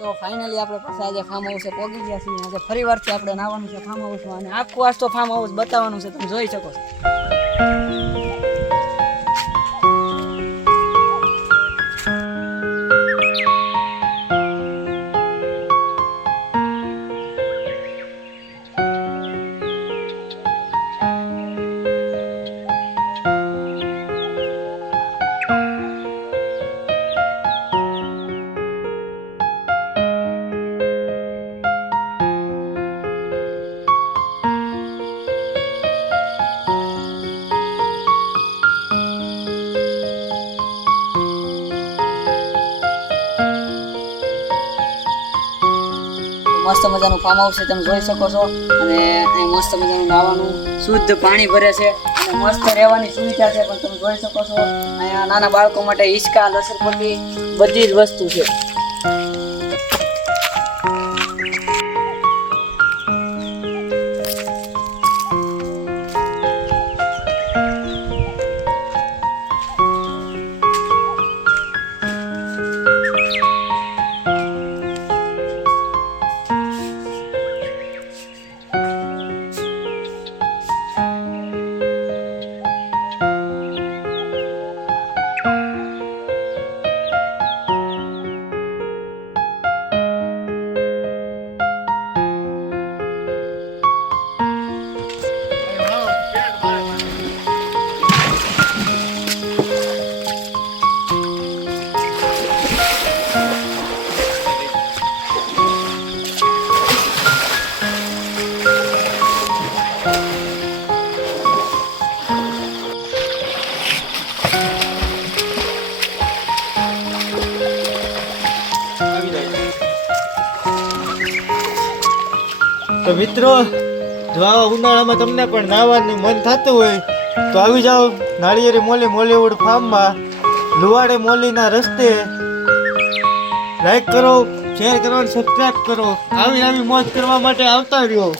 તો ફાઇનલી આપણે પાસે આજે ફાર્મ હાઉસે પહોંચી ગયા છીએ. આજે ફરી વારથી આપણે નાવાનું છે ફાર્મ હાઉસમાં અને આખું આજ તો ફાર્મ હાઉસ બતાવવાનું છે, તમે જોઈ શકો છો. મસ્ત મજાનું ફાર્મ હાઉસ છે, તમે જોઈ શકો છો. અને અહીં મસ્ત મજાનું નાવાનું શુદ્ધ પાણી ભરે છે અને મસ્ત રહેવાની સુવિધા છે, પણ તમે જોઈ શકો છો. અહીંયા નાના બાળકો માટે હિંચકા, લસરપટ્ટી બધી જ વસ્તુ છે. તો મિત્રો, જો આવા ઉનાળામાં તમને પણ નાહવાનું મન થતું હોય તો આવી જાઓ નાળિયેરી મોલી મોલીવુડ ફાર્મમાં, લુવાડે મોલીના રસ્તે. લાઈક કરો, શેર કરો, સબસ્ક્રાઇબ કરો. આવી મોજ કરવા માટે આવતા રહ્યો.